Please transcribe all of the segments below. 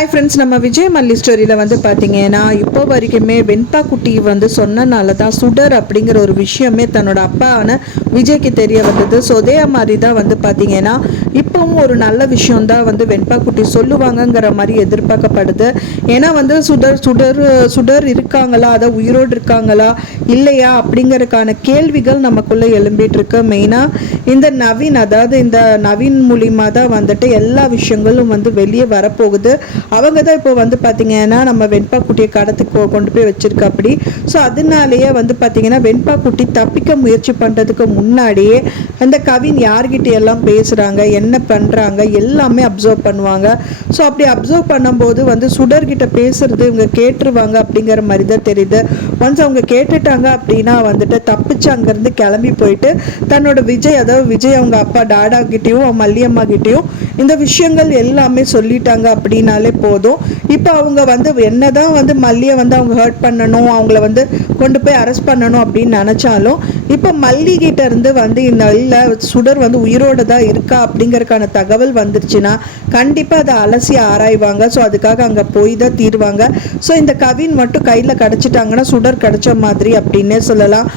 Hi friends, நம்ம விஜய் மல்லி ஸ்டோரியில் வந்து பார்த்தீங்கன்னா இப்போ வரைக்குமே வெண்பா குட்டி வந்து சொன்னனால தான் சுடர் அப்படிங்கிற ஒரு விஷயமே தன்னோட அப்பாவான விஜய்க்கு தெரிய வந்தது. ஸோ அதே மாதிரி தான் வந்து பார்த்தீங்கன்னா இப்போவும் ஒரு நல்ல விஷயம்தான் வந்து வெண்பா குட்டி சொல்லுவாங்கங்கிற மாதிரி எதிர்பார்க்கப்படுது. ஏன்னா வந்து சுடர் சுடர் சுடர் இருக்காங்களா, அதை உயிரோடு இருக்காங்களா இல்லையா அப்படிங்கிறதுக்கான கேள்விகள் நமக்குள்ளே எழும்பிட்டு இருக்கு. மெயினாக இந்த நவீன், அதாவது இந்த நவீன் மூலிமா தான் வந்துட்டு எல்லா விஷயங்களும் வந்து வெளியே வரப்போகுது. அவங்க தான் இப்போ வந்து பார்த்தீங்கன்னா நம்ம வெண்பா குட்டியை கடத்துக்கு கொண்டு போய் வச்சிருக்க அப்படி. ஸோ அதனாலேயே வந்து பார்த்தீங்கன்னா வெண்பா குட்டி தப்பிக்க முயற்சி பண்ணுறதுக்கு முன்னாடியே அந்த கவின் யார்கிட்ட எல்லாம் பேசுகிறாங்க, என்ன பண்ணுறாங்க எல்லாமே அப்சர்வ் பண்ணுவாங்க. ஸோ அப்படி அப்சர்வ் பண்ணும்போது வந்து சுடர்கிட்ட பேசுறது இவங்க கேட்டுருவாங்க அப்படிங்கிற மாதிரி தான் தெரியுது. ஒன்ஸ் அவங்க கேட்டுட்டாங்க அப்படின்னா வந்துட்டு தப்பிச்சு அங்கேருந்து கிளம்பி போயிட்டு தன்னோட விஜய், அதாவது விஜய் அவங்க அப்பா டாடா கிட்டேயும் மல்லியம்மா கிட்டேயும் இந்த விஷயங்கள் எல்லாமே சொல்லிட்டாங்க அப்படின்னாலே போதும். இப்போ அவங்க வந்து என்னதான் வந்து மல்லியை வந்து அவங்க ஹர்ட் பண்ணணும், அவங்கள வந்து கொண்டு போய் அரெஸ்ட் பண்ணணும் அப்படின்னு நினச்சாலும் இப்போ மல்லிகிட்ட இருந்து வந்து இந்த இல்லை சுடர் வந்து உயிரோடு தான் இருக்கா அப்படிங்கறதுக்கான தகவல் வந்துருச்சுன்னா கண்டிப்பாக அதை அலசி ஆராய்வாங்க. ஸோ அதுக்காக அங்கே போய் தான் தீருவாங்க. ஸோ இந்த கவின் மட்டும் கையில் கிடச்சிட்டாங்கன்னா சுடர் கிடச்ச மாதிரி அப்படின்னே சொல்லலாம்.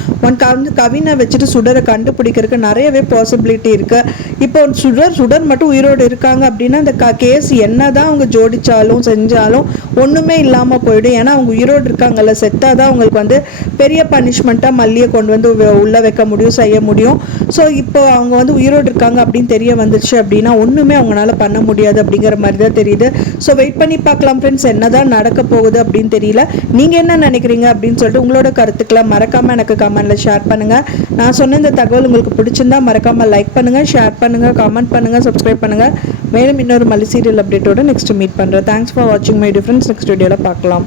கவினை வச்சுட்டு சுடரை கண்டுபிடிக்கிறதுக்கு நிறையவே பாசிபிலிட்டி இருக்குது. இப்போ சுடர் மட்டும் உயிரோடு இருக்காங்க அப்படின்னா இந்த கேஸ் என்னதான் அவங்க ஜோடிச்சாலும் செஞ்சாலும் ஒன்றுமே இல்லாமல் போயிடும். ஏன்னா அவங்க உயிரோடு இருக்காங்கல்ல, செத்தாதான் அவங்களுக்கு வந்து பெரிய பனிஷ்மெண்ட்டாக மல்லியை கொண்டு வந்து உள்ளே வைக்க முடியும், செய்ய முடியும். ஸோ இப்போ அவங்க வந்து உயிரோடு இருக்காங்க அப்படின்னு தெரிய வந்துச்சு அப்படின்னா ஒன்றுமே அவங்களால பண்ண முடியாது அப்படிங்கிற மாதிரி தான் தெரியுது. ஸோ வெயிட் பண்ணி பார்க்கலாம் ஃப்ரெண்ட்ஸ், என்னதான் நடக்க போகுது அப்படின்னு தெரியல. நீங்கள் என்ன நினைக்கிறீங்க அப்படின்னு சொல்லிட்டு உங்களோட கருத்துக்களை மறக்காமல் எனக்கு கமெண்ட்டில் ஷேர் பண்ணுங்கள். நான் சொன்ன இந்த தகவல் உங்களுக்கு பிடிச்சிருந்தா மறக்காமல் லைக் பண்ணுங்கள், ஷேர் பண்ணுங்கள், கமெண்ட் பண்ணுங்கள், சப்ஸ்கிரைப் பண்ணுங்கள். மேலும் இன்னொரு மல்லி சீரியல் அப்டேட்டோட நெக்ஸ்ட் மீட் பண்ணுறேன். தேங்க்ஸ் ஃபார் வாட்சிங் மை டிஃப்ரெண்ட்ஸ். நெக்ஸ்ட் வீடியோவில் பார்க்கலாம்.